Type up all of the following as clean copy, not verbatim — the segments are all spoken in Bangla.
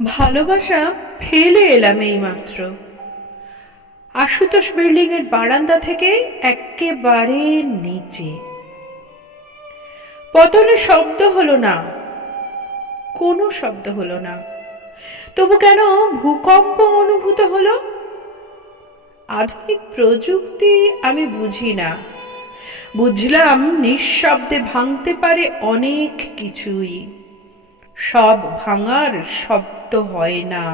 ভালোবাসা ফেলে এলাম এইমাত্র। আশুতোষ বিল্ডিং এর বারান্দা থেকে একেবারে নিচে। পতনের শব্দ হলো না, কোনো শব্দ হলো না, তবু কেন ভূকম্প অনুভূত হলো। আধুনিক প্রযুক্তি আমি বুঝি না, বুঝলাম নিঃশব্দে ভাঙতে পারে অনেক কিছুই। সব ভাঙার শব্দ হয় না।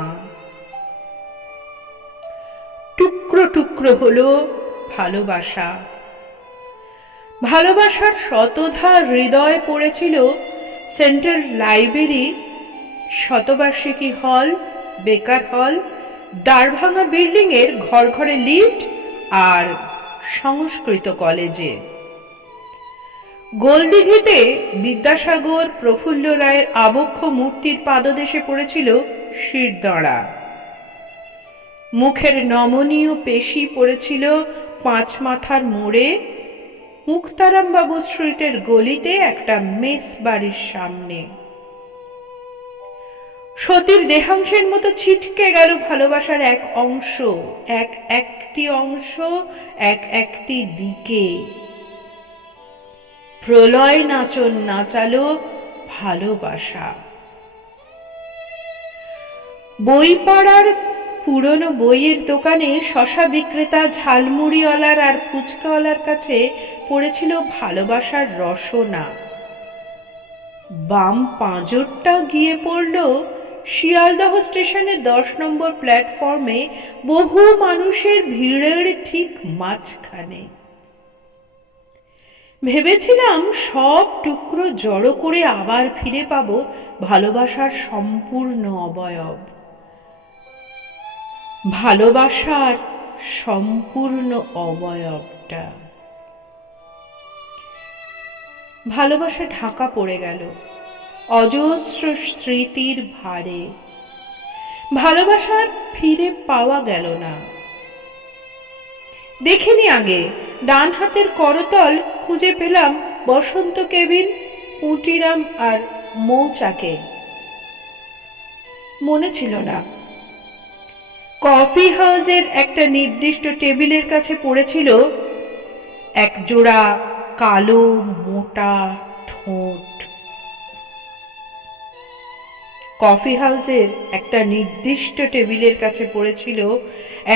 টুকরো টুকরো হলো ভালোবাসা। ভালোবাসার শতধার হৃদয় পড়েছিল সেন্ট্রাল লাইব্রেরি, শতবার্ষিকী হল, বেকার হল, দাঁড়ভাঙা বিল্ডিং এর ঘর ঘরে লিফট আর সংস্কৃত কলেজে। গোলদিঘিতে বিদ্যাসাগর, প্রফুল্ল রায়ের আবক্ষ মূর্তির পাদদেশে পড়েছিল শিরদাঁড়া। মুখের নমনীয় পেশি পড়েছিল পাঁচ মাথার মোড়ে, মুক্তারামবাবু স্ট্রিটের গলিতে একটা মেস বাড়ির সামনে। সতীর দেহাংশের মতো ছিটকে গেল ভালোবাসার এক অংশ, এক একটি অংশ, এক একটি দিকে। প্রলয় নাচন নাচালো ভালোবাসা। বইপাড়ার পুরনো বইয়ের দোকানে শশা বিক্রেতা, ঝালমুড়িওয়ালার আর ফুচকাওয়ালার কাছে পড়েছিল ভালোবাসার রসনা। বাম পাঁজরটা গিয়ে পড়ল শিয়ালদহ স্টেশনের 10 নম্বর প্ল্যাটফর্মে বহু মানুষের ভিড়ের ঠিক মাঝখানে। ভেবেছিলাম সব টুকরো জড়ো করে আবার ফিরে পাবো ভালোবাসার সম্পূর্ণ অবয়ব, ভালোবাসার সম্পূর্ণ অবয়বটা। ভালোবাসা ঢাকা পড়ে গেল অজস্র স্মৃতির ভারে। ভালোবাসার ফিরে পাওয়া গেল না। দেখিনি আগে, ডান হাতের করতল খুঁজে পেলাম বসন্ত কেবিন, পুঁটিরাম আর মৌচাকে। মনে ছিল না। কফি হাউসের একটা নির্দিষ্ট টেবিলের কাছে পড়েছিল এক জোড়া কালো মোটা ঠোঁট। কফি হাউসের একটা নির্দিষ্ট টেবিলের কাছে পড়েছিল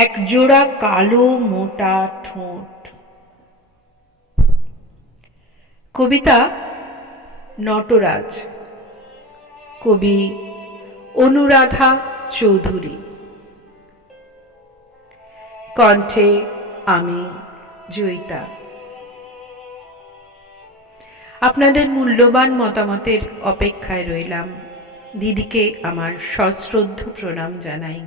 এক জোড়া কালো মোটা ঠোঁট। কবিতা নটরাজ, কবি অনুরাধা চৌধুরী, কণ্ঠে আমি জয়িতা। আপনাদের মূল্যবান মতামতের অপেক্ষায় রইলাম। দিদিকে আমার সশ্রদ্ধ প্রণাম জানাই।